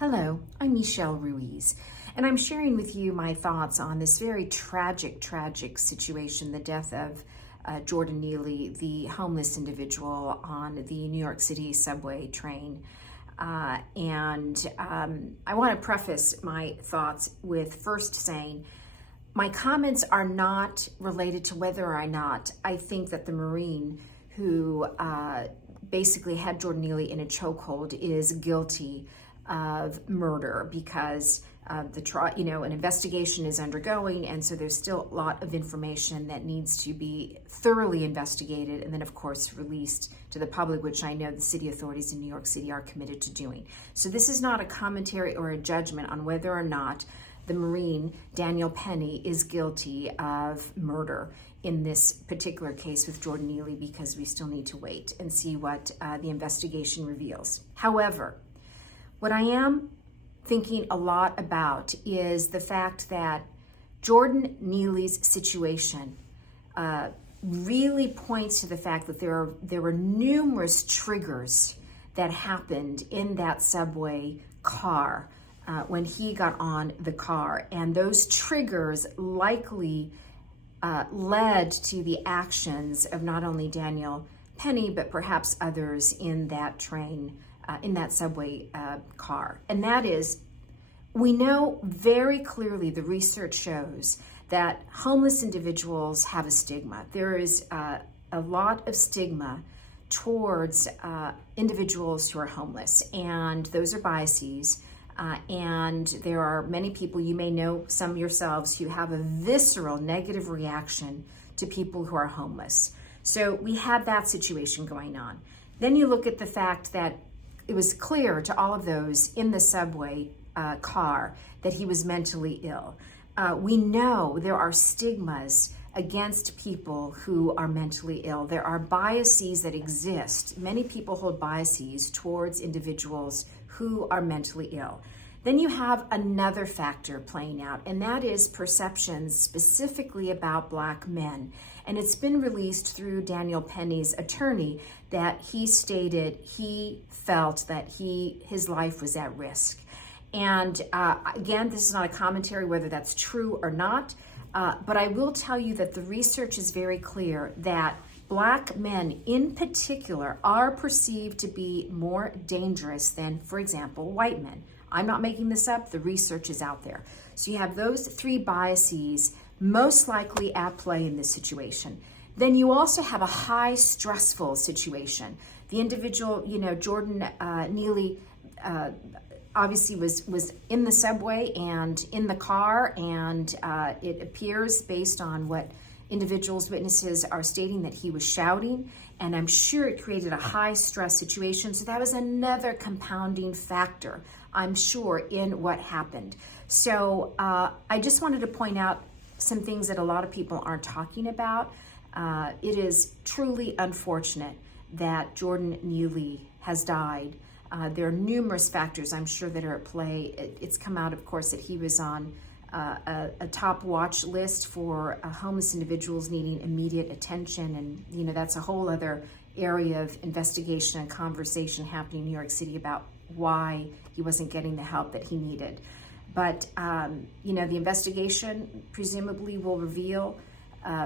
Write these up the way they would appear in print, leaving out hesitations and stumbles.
Hello, I'm Michelle Ruiz, and I'm sharing with you my thoughts on this very tragic situation, the death of Jordan Neely, the homeless individual on the New York City subway train. I want to preface my thoughts with first saying, my comments are not related to whether or not I think that the Marine who basically had Jordan Neely in a chokehold is guilty of murder, because an investigation is undergoing, and so there's still a lot of information that needs to be thoroughly investigated and then of course released to the public, which I know the city authorities in New York City are committed to doing. So this is not a commentary or a judgment on whether or not the Marine, Daniel Penny, is guilty of murder in this particular case with Jordan Neely, because we still need to wait and see what the investigation reveals. However, what I am thinking a lot about is the fact that Jordan Neely's situation really points to the fact that there were numerous triggers that happened in that subway car when he got on the car, and those triggers likely led to the actions of not only Daniel Penny but perhaps others in that train, in that subway car. And that is, we know very clearly, the research shows that homeless individuals have a stigma. There is a lot of stigma towards individuals who are homeless, and those are biases. And there are many people, you may know some yourselves, who have a visceral negative reaction to people who are homeless. So we had that situation going on. Then you look at the fact that it was clear to all of those in the subway car that he was mentally ill. We know there are stigmas against people who are mentally ill. There are biases that exist. Many people hold biases towards individuals who are mentally ill. Then you have another factor playing out, and that is perceptions specifically about Black men. And it's been released through Daniel Penny's attorney that he stated he felt that his life was at risk. And again, this is not a commentary whether that's true or not, but I will tell you that the research is very clear that Black men in particular are perceived to be more dangerous than, for example, white men. I'm not making this up, the research is out there. So you have those three biases most likely at play in this situation. Then you also have a high stressful situation. The individual, Jordan Neely, obviously was in the subway and in the car, and it appears, based on what individuals, witnesses are stating, that he was shouting, and I'm sure it created a high stress situation. So that was another compounding factor, I'm sure, in what happened. So I just wanted to point out some things that a lot of people aren't talking about. It is truly unfortunate that Jordan Neely has died. There are numerous factors, I'm sure, that are at play. It's come out, of course, that he was on a top watch list for homeless individuals needing immediate attention, and that's a whole other area of investigation and conversation happening in New York City about why he wasn't getting the help that he needed. But the investigation presumably will reveal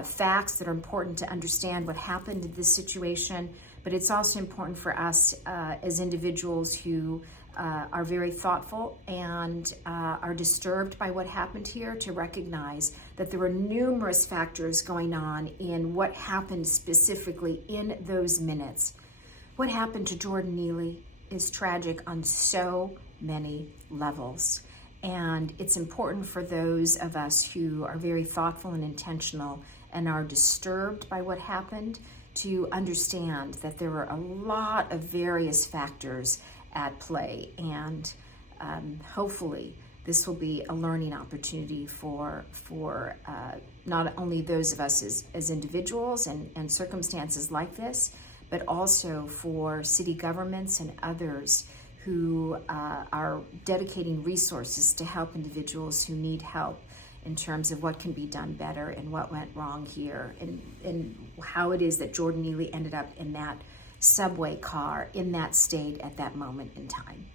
facts that are important to understand what happened in this situation. But it's also important for us as individuals who are very thoughtful and are disturbed by what happened here, to recognize that there were numerous factors going on in what happened specifically in those minutes. What happened to Jordan Neely is tragic on so many levels. And it's important for those of us who are very thoughtful and intentional and are disturbed by what happened to understand that there were a lot of various factors at play, and hopefully this will be a learning opportunity for not only those of us as individuals and circumstances like this, but also for city governments and others who are dedicating resources to help individuals who need help in terms of what can be done better and what went wrong here, and how it is that Jordan Neely ended up in that subway car in that state at that moment in time.